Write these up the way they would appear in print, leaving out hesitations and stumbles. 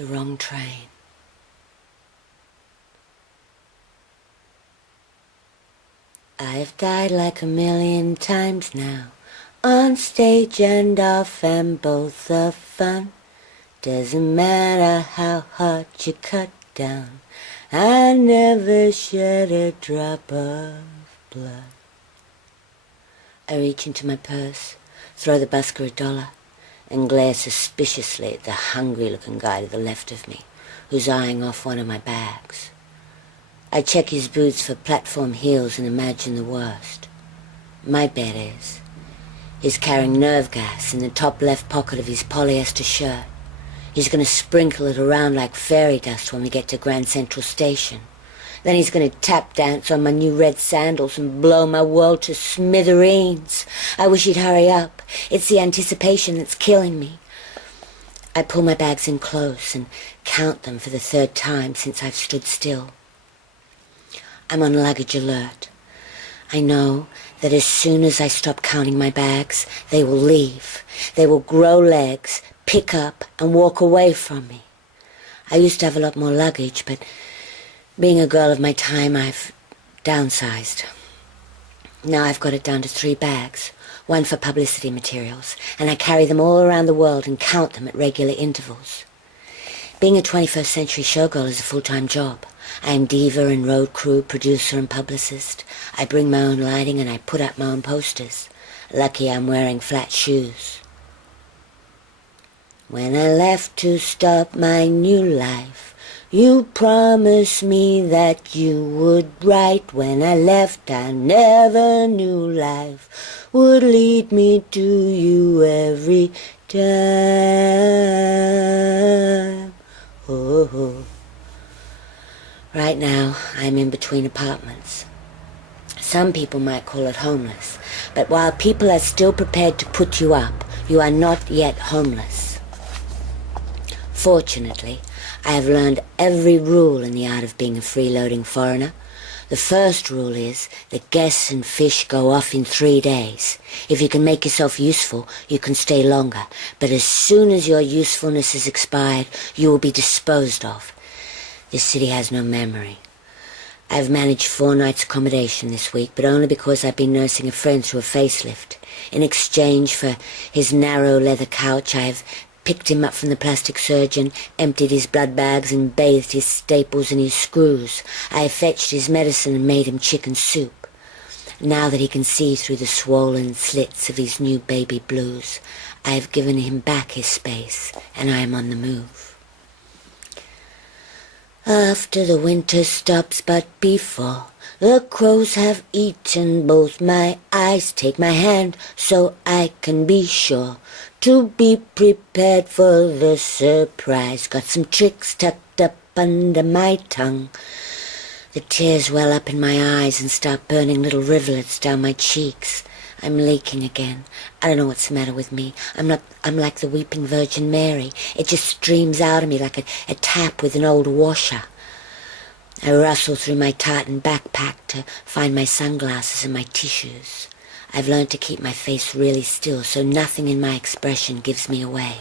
the wrong train. I've died like 1,000,000 times now, on stage and off, and both are fun. Doesn't matter how hard you cut down, I never shed a drop of blood. I reach into my purse, throw the busker $1, and glare suspiciously at the hungry-looking guy to the left of me, who's eyeing off one of my bags. I check his boots for platform heels and imagine the worst. My bet is, he's carrying nerve gas in the top left pocket of his polyester shirt. He's going to sprinkle it around like fairy dust when we get to Grand Central Station. Then he's going to tap dance on my new red sandals and blow my world to smithereens. I wish he'd hurry up. It's the anticipation that's killing me. I pull my bags in close and count them for the 3rd time since I've stood still. I'm on luggage alert. I know that as soon as I stop counting my bags, they will leave. They will grow legs, pick up, and walk away from me. I used to have a lot more luggage, but being a girl of my time, I've downsized. Now I've got it down to 3 bags, one for publicity materials, and I carry them all around the world and count them at regular intervals. Being a 21st century showgirl is a full-time job. I am diva and road crew, producer and publicist. I bring my own lighting and I put up my own posters. Lucky I'm wearing flat shoes. When I left to start my new life, you promised me that you would write. When I left, I never knew life would lead me to you every time. Oh. Right now, I'm in between apartments. Some people might call it homeless, but while people are still prepared to put you up, you are not yet homeless. Fortunately, I have learned every rule in the art of being a freeloading foreigner. The first rule is that guests and fish go off in 3 days. If you can make yourself useful, you can stay longer, but as soon as your usefulness is expired, you will be disposed of. This city has no memory. I've managed 4 nights accommodation this week, but only because I've been nursing a friend through a facelift. In exchange for his narrow leather couch, I have picked him up from the plastic surgeon, emptied his blood bags and bathed his staples and his screws. I have fetched his medicine and made him chicken soup. Now that he can see through the swollen slits of his new baby blues, I have given him back his space, and I am on the move. After the winter stops, but before the crows have eaten both my eyes, take my hand so I can be sure to be prepared for the surprise. Got some tricks tucked up under my tongue. The tears well up in my eyes and start burning little rivulets down my cheeks. I'm leaking again. I don't know what's the matter with me. I'm like the weeping Virgin Mary. It just streams out of me like a tap with an old washer. I rustle through my tartan backpack to find my sunglasses and my tissues. I've learned to keep my face really still so nothing in my expression gives me away.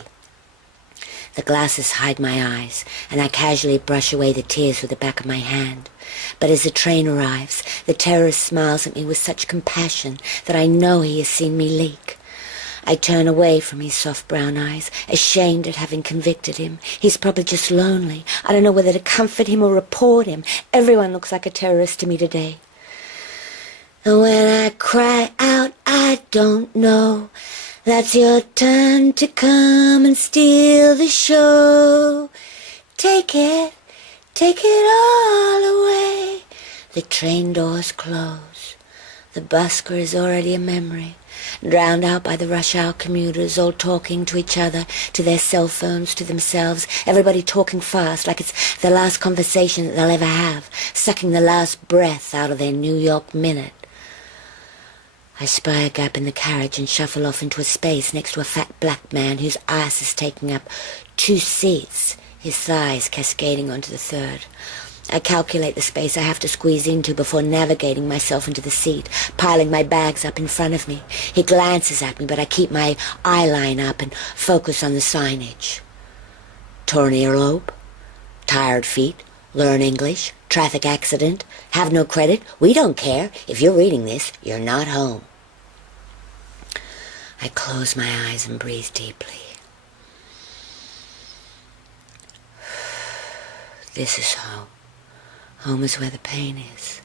The glasses hide my eyes, and I casually brush away the tears with the back of my hand. But as the train arrives, the terrorist smiles at me with such compassion that I know he has seen me leak. I turn away from his soft brown eyes, ashamed at having convicted him. He's probably just lonely. I don't know whether to comfort him or report him. Everyone looks like a terrorist to me today. And when I cry out, I don't know. That's your turn to come and steal the show. Take it all away. The train doors close. The busker is already a memory, drowned out by the rush hour commuters, all talking to each other, to their cell phones, to themselves, everybody talking fast, like it's the last conversation that they'll ever have, sucking the last breath out of their New York minute. I spy a gap in the carriage and shuffle off into a space next to a fat black man whose ass is taking up 2 seats, his thighs cascading onto the 3rd. I calculate the space I have to squeeze into before navigating myself into the seat, piling my bags up in front of me. He glances at me, but I keep my eye line up and focus on the signage. torn earlobe, tired feet, learn English, traffic accident, have no credit. We don't care. If you're reading this, you're not home. I close my eyes and breathe deeply. This is home. Home is where the pain is.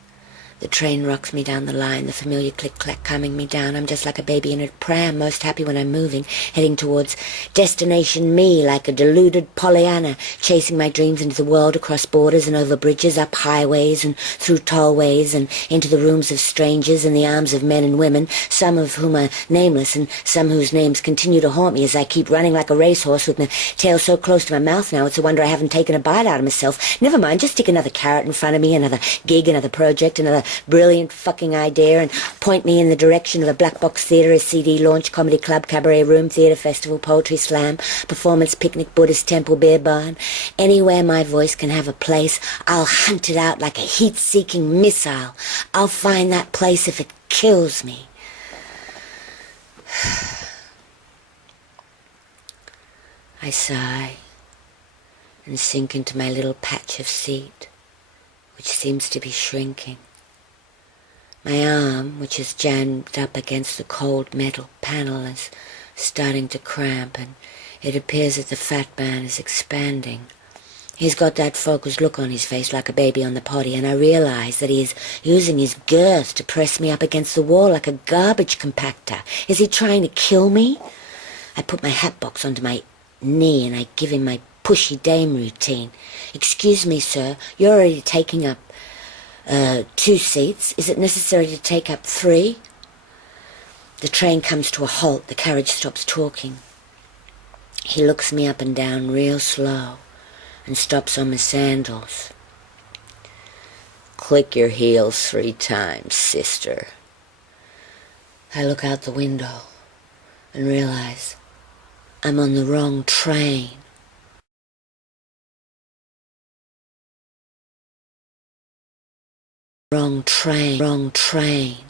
The train rocks me down the line, the familiar click-clack calming me down. I'm just like a baby in a pram, most happy when I'm moving, heading towards destination me, like a deluded Pollyanna, chasing my dreams into the world, across borders and over bridges, up highways and through tollways, and into the rooms of strangers and the arms of men and women, some of whom are nameless and some whose names continue to haunt me as I keep running like a racehorse with my tail so close to my mouth now. It's a wonder I haven't taken a bite out of myself. Never mind, just stick another carrot in front of me, another gig, another project, another brilliant fucking idea, and point me in the direction of a black box theatre, a CD launch, comedy club, cabaret room, theatre festival, poetry slam, performance, picnic, Buddhist temple, beer barn. Anywhere my voice can have a place, I'll hunt it out like a heat-seeking missile. I'll find that place if it kills me. I sigh and sink into my little patch of seat, which seems to be shrinking. My arm, which is jammed up against the cold metal panel, is starting to cramp, and it appears that the fat man is expanding. He's got that focused look on his face like a baby on the potty, and I realize that he is using his girth to press me up against the wall like a garbage compactor. Is he trying to kill me? I put my hat box onto my knee and I give him my pushy dame routine. Excuse me, sir, you're already taking up 2 seats. Is it necessary to take up 3? The train comes to a halt. The carriage stops talking. He looks me up and down real slow and stops on my sandals. Click your heels 3 times, sister. I look out the window and realize I'm on the wrong train. Wrong train.